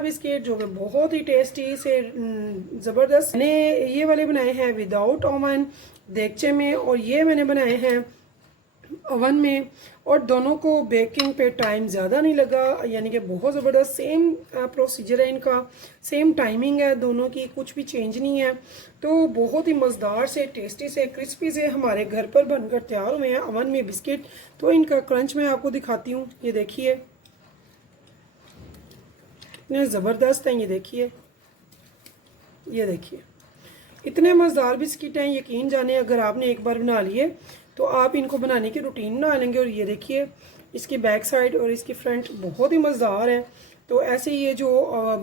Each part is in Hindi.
बिस्किट जो कि बहुत ही टेस्टी से ज़बरदस्त। मैंने ये वाले बनाए हैं विदाउट ओवन देगचे में, और ये मैंने बनाए हैं ओवन में, और दोनों को बेकिंग पे टाइम ज़्यादा नहीं लगा, यानी कि बहुत ज़बरदस्त सेम प्रोसीजर है इनका, सेम टाइमिंग है दोनों की, कुछ भी चेंज नहीं है। तो बहुत ही मज़ेदार से टेस्टी से क्रिस्पी से हमारे घर पर बनकर तैयार हुए हैं ओवन में बिस्किट। तो इनका क्रंच मैं आपको दिखाती हूँ, ये देखिए कितने ज़बरदस्त हैं, ये देखिए इतने मज़ेदार बिस्किट हैं। यकीन जाने अगर आपने एक बार बना लिए तो आप इनको बनाने की रूटीन बना लेंगे। और ये देखिए इसकी बैक साइड और इसकी फ्रंट बहुत ही मज़ेदार है। तो ऐसे ये जो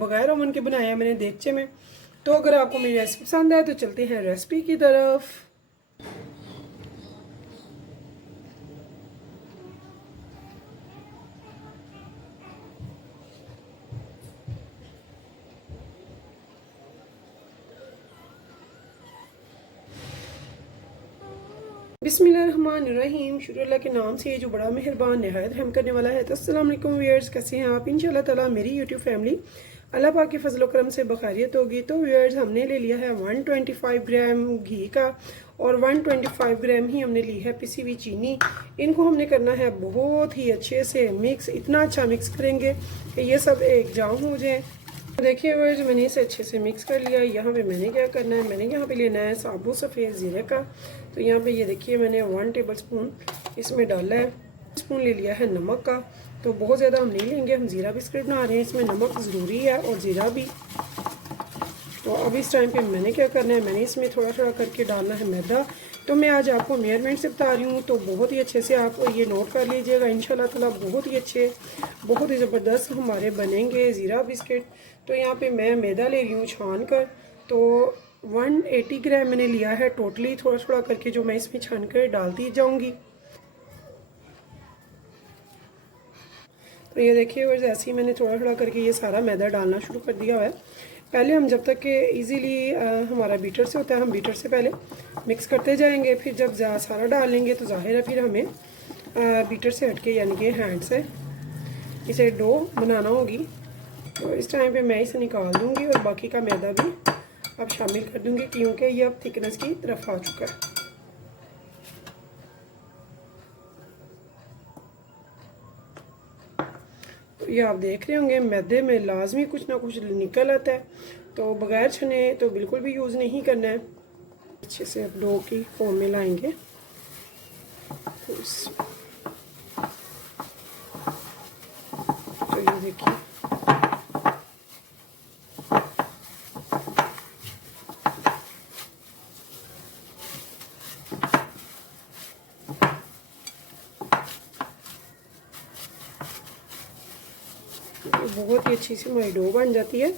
बगैर ओवन के बनाए हैं मैंने देगचे में। तो अगर आपको मेरी रेसिपी पसंद आए तो चलते हैं रेसिपी की तरफ। बिस्मिल्लाहिर्रहमानिर्रहीम, शुरू अल्लाह के नाम से जो बड़ा मेहरबान नहायत रहम करने वाला है। तो अस्सलाम वालेकुम व्यूअर्स, कैसे हैं आप? इंशाल्लाह ताला मेरी यूट्यूब फैमिली अल्लाह पाक के फजल करम से बखैरियत होगी। तो व्यूअर्स हमने ले लिया है 125 ग्राम घी का, और 125 ग्राम ही हमने ली है पिसी हुई चीनी। इनको हमने करना है बहुत ही अच्छे से मिक्स, इतना अच्छा मिक्स करेंगे कि ये सब एक जाम हो जाए। देखिए व्यूअर्स मैंने इसे अच्छे से मिक्स कर लिया। यहाँ पे मैंने क्या करना है, मैंने यहाँ पे लेना है साबुत सफ़ेद ज़ीरे का। तो यहाँ पे ये देखिए मैंने 1 टेबल स्पून इसमें डाला है। स्पून ले लिया है नमक का। तो बहुत ज़्यादा हम नहीं लेंगे, हम ज़ीरा बिस्किट बना रहे हैं, इसमें नमक ज़रूरी है और ज़ीरा भी। तो अब इस टाइम पे मैंने क्या करना है, मैंने इसमें थोड़ा थोड़ा करके डालना है मैदा। तो मैं आज आपको मेजरमेंट से बता रही हूँ, तो बहुत ही अच्छे से आप ये नोट कर लीजिएगा। इंशाल्लाह ताला बहुत ही अच्छे, बहुत ही ज़बरदस्त हमारे बनेंगे ज़ीरा बिस्किट। तो यहाँ पे मैं मैदा ले रही हूँ छान कर। तो 180 ग्राम मैंने लिया है टोटली, थोड़ा थोड़ा करके जो मैं इसमें छान कर डालती जाऊँगी। तो ये देखिए वैसे ऐसे ही मैंने थोड़ा थोड़ा करके ये सारा मैदा डालना शुरू कर दिया हुआ है। पहले हम जब तक कि इजीली हमारा बीटर से होता है, हम बीटर से पहले मिक्स करते जाएंगे। फिर जब सारा डाल लेंगे तो जाहिर है फिर हमें बीटर से हटके यानी कि हैंड से इसे डो बनाना होगी। तो इस टाइम पे मैं इसे निकाल दूंगी और बाकी का मैदा भी अब शामिल कर दूंगी, क्योंकि ये अब थिकनेस की तरफ आ चुका है। तो ये आप देख रहे होंगे मैदे में लाजमी कुछ ना कुछ निकल आता है। तो बगैर छने तो बिल्कुल भी यूज़ नहीं करना है। अच्छे से अब डो की फॉर्म में लाएंगे। तो ये देखिए बहुत ही अच्छी सी हमारी डो बन जाती है।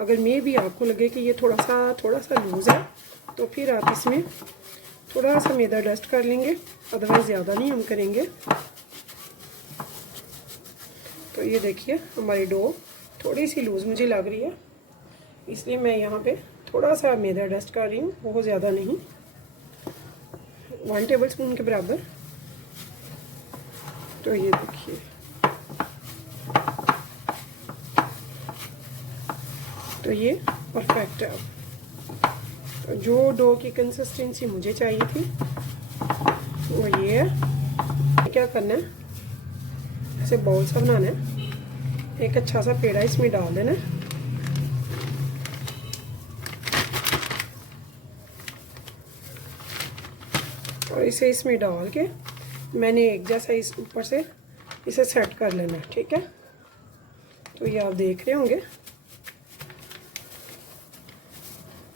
अगर मे भी आपको लगे कि ये थोड़ा सा लूज़ है तो फिर आप इसमें थोड़ा सा मैदा डस्ट कर लेंगे, अदरवाइज़ ज़्यादा नहीं हम करेंगे। तो ये देखिए हमारी डो थोड़ी सी लूज़ मुझे लग रही है, इसलिए मैं यहाँ पे थोड़ा सा मैदा डस्ट कर रही हूँ, बहुत ज़्यादा नहीं, 1 टेबल स्पून के बराबर। तो ये देखिए तो ये परफेक्ट है। तो जो डो की कंसिस्टेंसी मुझे चाहिए थी वो ये है। क्या करना है, ऐसे बाउल सा बनाना है, एक अच्छा सा पेड़ा इसमें डाल देना है। और इसे इसमें डाल के मैंने एक जैसा इस ऊपर से इसे सेट कर लेना है, ठीक है। तो ये आप देख रहे होंगे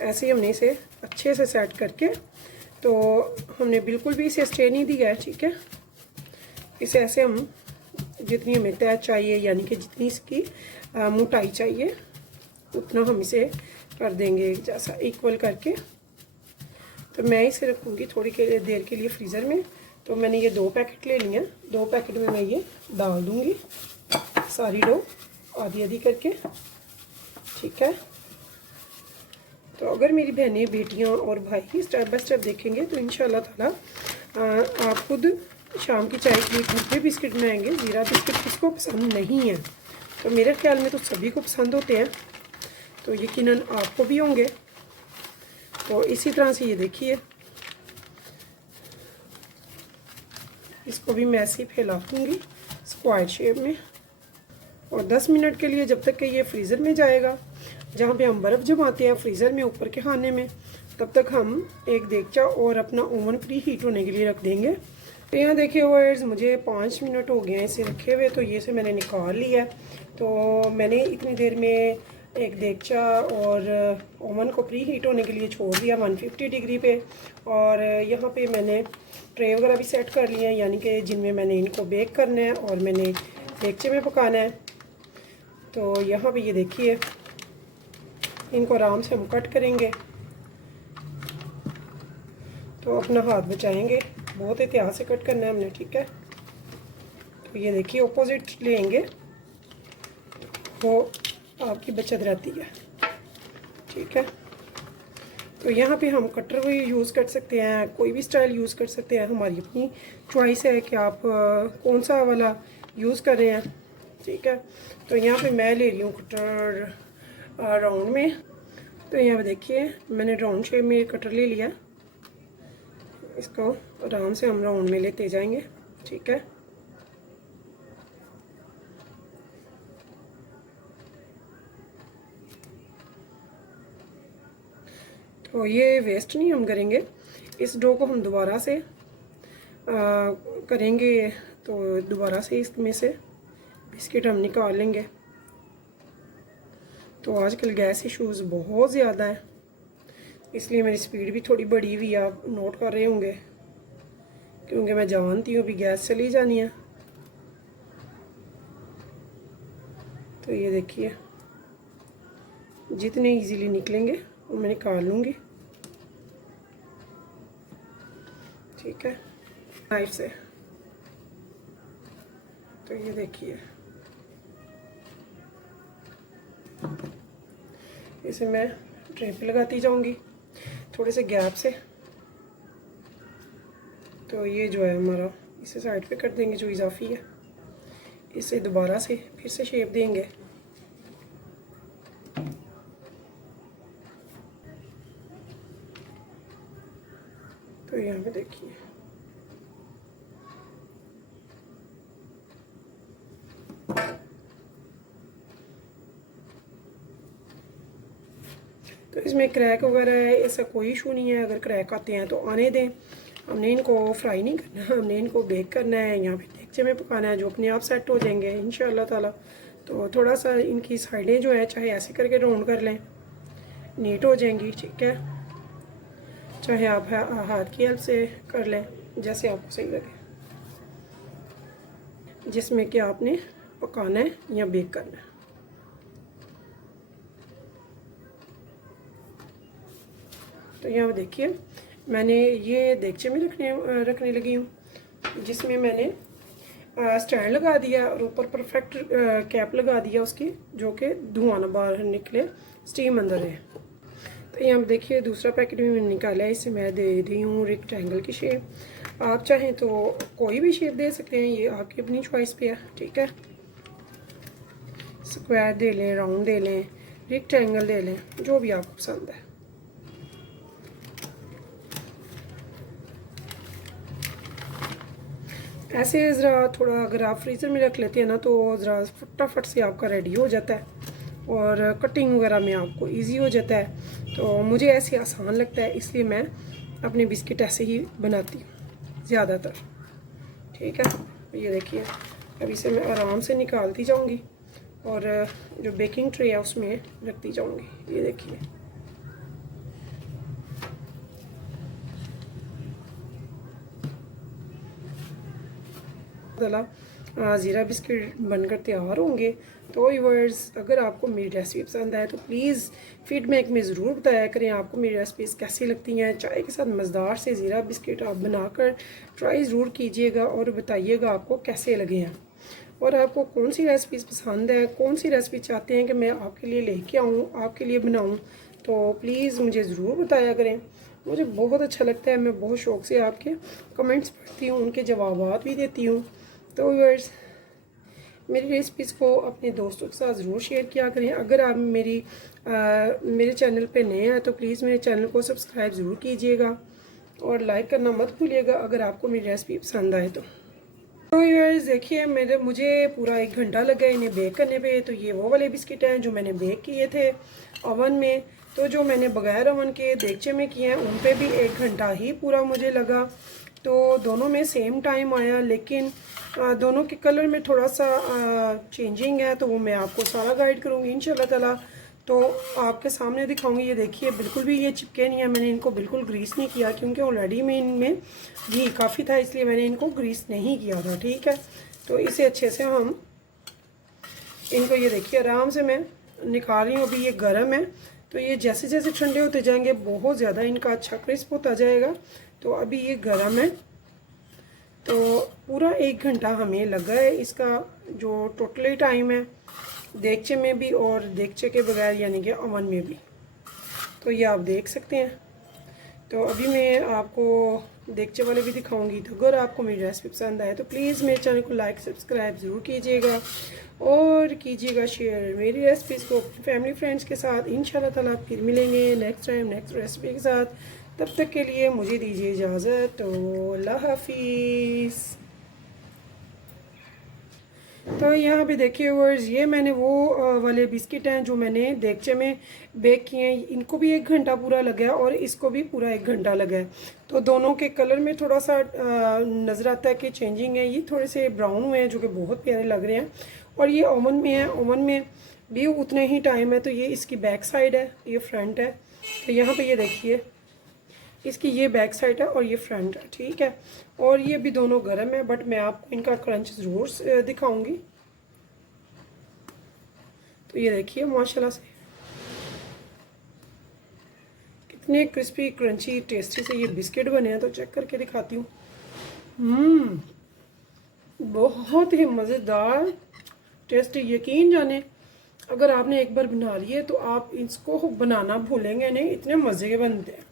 ऐसे ही हमने इसे अच्छे से सेट करके, तो हमने बिल्कुल भी इसे स्टे नहीं दिया है, ठीक है। इसे ऐसे हम जितनी हमें तय चाहिए यानी कि जितनी इसकी मोटाई चाहिए उतना हम इसे कर देंगे एक जैसा इक्वल करके। तो मैं इसे रखूँगी थोड़ी देर के लिए फ्रीज़र में। तो मैंने ये 2 पैकेट ले लिए हैं, 2 पैकेट में मैं ये डाल दूँगी सारी डो आधी आधी करके, ठीक है। तो अगर मेरी बहनें बेटियां और भाई स्टेप बाय स्टेप देखेंगे तो इंशाल्लाह ताला आप खुद शाम की चाय के लिए घर पे बिस्किट बनाएंगे। ज़ीरा बिस्किट किसको पसंद नहीं है, तो मेरे ख्याल में तो सभी को पसंद होते हैं, तो यकीनन आपको भी होंगे। तो इसी तरह से ये देखिए, इसको भी मैं ऐसे ही फैला दूँगी स्क्वायर शेप में, और 10 मिनट के लिए, जब तक कि ये फ्रीज़र में जाएगा, जहाँ पे हम बर्फ़ जमाते हैं फ्रीज़र में ऊपर के खाने में, तब तक हम एक देगचा और अपना ओवन प्री हीट होने के लिए रख देंगे। तो यहाँ देखिए व्यूअर्स, मुझे 5 मिनट हो गए हैं इसे रखे हुए, तो ये से मैंने निकाल लिया। तो मैंने इतनी देर में एक देगचा और ओवन को प्री हीट होने के लिए छोड़ दिया 150 डिग्री पे, और यहाँ पे मैंने ट्रे वगैरह भी सेट कर लिए हैं, यानी कि जिनमें मैंने इनको बेक करना है और मैंने देगचे में पकाना है। तो यहाँ पे ये देखिए, इनको आराम से हम कट करेंगे, तो अपना हाथ बचाएंगे, बहुत एहतियात से कट करना है हमने, ठीक है। तो ये देखिए ऑपोजिट लेंगे तो आपकी बचत रहती है, ठीक है। तो यहाँ पे हम कटर भी यूज़ कर सकते हैं, कोई भी स्टाइल यूज़ कर सकते हैं, हमारी अपनी चॉइस है कि आप कौन सा वाला यूज़ कर रहे हैं, ठीक है। तो यहाँ पे मैं ले रही हूँ कटर राउंड में। तो यहाँ पे देखिए मैंने राउंड शेप में कटर ले लिया, इसको आराम से हम राउंड में लेते जाएंगे, ठीक है। तो ये वेस्ट नहीं हम करेंगे, इस डो को हम दोबारा से करेंगे, तो दोबारा से इसमें से बिस्किट हम निकाल लेंगे। तो आजकल गैस इश्यूज़ बहुत ज़्यादा है, इसलिए मेरी स्पीड भी थोड़ी बढ़ी हुई है, आप नोट कर रहे होंगे, क्योंकि मैं जानती हूँ अभी गैस चली जानी है। तो ये देखिए जितने इजीली निकलेंगे वो मैं निकाल लूँगी, ठीक है, नाइफ से। तो ये देखिए इसे मैं ट्रे पे लगाती जाऊंगी थोड़े से गैप से। तो ये जो है हमारा, इसे साइड पे कर देंगे जो इजाफी है, इसे दोबारा से फिर से शेप देंगे। तो यहाँ पे देखिए तो इसमें क्रैक वगैरह है, ऐसा कोई इशू नहीं है। अगर क्रैक आते हैं तो आने दें, हमने इनको फ्राई नहीं करना, हमने इनको बेक करना है, यहाँ पे देगचे में पकाना है, जो अपने आप सेट हो जाएंगे इंशाल्लाह ताला। तो थोड़ा सा इनकी साइडें जो है चाहे ऐसे करके राउंड कर लें, नीट हो जाएंगी, ठीक है। चाहे आप हाथ की हेल्प से कर लें, जैसे आपको सही लगे, जिसमें कि आपने पकाना है या बेक करना है। तो यहाँ देखिए मैंने ये देगचे में रखने लगी हूँ, जिसमें मैंने स्टैंड लगा दिया और ऊपर परफेक्ट कैप लगा दिया उसकी, जो कि धुआं ना बाहर निकले, स्टीम अंदर है। तो यहाँ देखिए दूसरा पैकेट भी मैंने निकाला है, इसे मैं दे दी हूँ रेक्टेंगल की शेप। आप चाहें तो कोई भी शेप दे सकते हैं, ये आपकी अपनी चॉइस पे है, ठीक है। स्क्वायर दे लें, राउंड दे लें, रेक्टेंगल दे लें, जो भी आपको पसंद है। ऐसे ज़रा थोड़ा अगर आप फ्रीज़र में रख लेते हैं ना, तो ज़रा फटाफट से आपका रेडी हो जाता है और कटिंग वगैरह में आपको इजी हो जाता है। तो मुझे ऐसे आसान लगता है, इसलिए मैं अपने बिस्किट ऐसे ही बनाती हूँ ज़्यादातर, ठीक है। ये देखिए अब इसे मैं आराम से निकालती जाऊँगी और जो बेकिंग ट्रे है उसमें रखती जाऊँगी। ये देखिए ज़ीरा बिस्किट बनकर तैयार होंगे। तो व्यूअर्स, अगर आपको मेरी रेसिपी पसंद आए तो प्लीज़ फीडबैक में ज़रूर बताया करें आपको मेरी रेसिपीज़ कैसी लगती हैं। चाय के साथ मज़ेदार से ज़ीरा बिस्किट आप बनाकर ट्राई ज़रूर कीजिएगा और बताइएगा आपको कैसे लगे हैं, और आपको कौन सी रेसिपीज़ पसंद है, कौन सी रेसिपी चाहते हैं कि मैं आपके लिए लेके आऊँ, आपके लिए बनाऊँ, तो प्लीज़ मुझे ज़रूर बताया करें। मुझे बहुत अच्छा लगता है, मैं बहुत शौक़ से आपके कमेंट्स पढ़ती हूँ, उनके जवाबात भी देती हूँ। तो व्यूअर्स, मेरी रेसिपीज़ को अपने दोस्तों के साथ ज़रूर शेयर किया करें। अगर आप मेरे चैनल पे नए हैं तो प्लीज़ मेरे चैनल को सब्सक्राइब ज़रूर कीजिएगा और लाइक करना मत भूलिएगा अगर आपको मेरी रेसिपी पसंद आए तो यार देखिए मुझे पूरा 1 घंटा लगा इन्हें बेक करने पे। तो ये वो वाले बिस्किट हैं जो मैंने बेक किए थे ओवन में। तो जो मैंने बगैर ओवन के देगचे में किए हैं उन पे भी 1 घंटा ही पूरा मुझे लगा। तो दोनों में सेम टाइम आया, लेकिन दोनों के कलर में थोड़ा सा चेंजिंग है। तो वो मैं आपको सारा गाइड करूँगी इंशाल्लाह ताला। तो आपके सामने दिखाऊंगी। ये देखिए बिल्कुल भी ये चिपके नहीं है। मैंने इनको बिल्कुल ग्रीस नहीं किया क्योंकि ऑलरेडी में इनमें घी काफ़ी था, इसलिए मैंने इनको ग्रीस नहीं किया था। ठीक है, तो इसे अच्छे से हम इनको ये देखिए आराम से मैं निकाल रही हूँ। अभी ये गर्म है तो ये जैसे जैसे ठंडे होते जाएंगे बहुत ज़्यादा इनका अच्छा क्रिस्प होता जाएगा। तो अभी ये गर्म है। तो पूरा 1 घंटा हमें लगा है इसका जो टोटली टाइम है, देगचे में भी और देगचे के बगैर यानी कि ओवन में भी। तो ये आप देख सकते हैं। तो अभी मैं आपको देगचे वाले भी दिखाऊंगी। तो अगर आपको मेरी रेसिपी पसंद आए तो प्लीज़ मेरे चैनल को लाइक सब्सक्राइब ज़रूर कीजिएगा और कीजिएगा शेयर मेरी रेसिपीज़ को फैमिली फ्रेंड्स के साथ। इंशाल्लाह ताला फिर मिलेंगे नेक्स्ट टाइम नेक्स्ट रेसिपी के साथ। तब तक के लिए मुझे दीजिए इजाज़त। तो अल्लाह हाफिज़। तो यहाँ पे देखिए व्यूअर्स, ये मैंने वो वाले बिस्किट हैं जो मैंने देगचे में बेक किए हैं। इनको भी 1 घंटा पूरा लगा है और इसको भी पूरा 1 घंटा लगा है। तो दोनों के कलर में थोड़ा सा नज़र आता है कि चेंजिंग है। ये थोड़े से ब्राउन हुए हैं जो कि बहुत प्यारे लग रहे हैं। और ये ओवन में है, ओवन में भी उतने ही टाइम है। तो ये इसकी बैक साइड है, ये फ्रंट है। तो यहाँ पर ये देखिए इसकी ये बैक साइड है और ये फ्रंट है। ठीक है, और ये भी दोनों गर्म है, बट मैं आपको इनका क्रंच ज़रूर दिखाऊंगी। तो ये देखिए माशाल्लाह से कितने क्रिस्पी क्रंची टेस्टी से ये बिस्किट बने हैं। तो चेक करके दिखाती हूँ। बहुत ही मज़ेदार टेस्टी। यकीन जाने अगर आपने एक बार बना लिए तो आप इसको बनाना भूलेंगे नहीं, इतने मज़े के बनते हैं।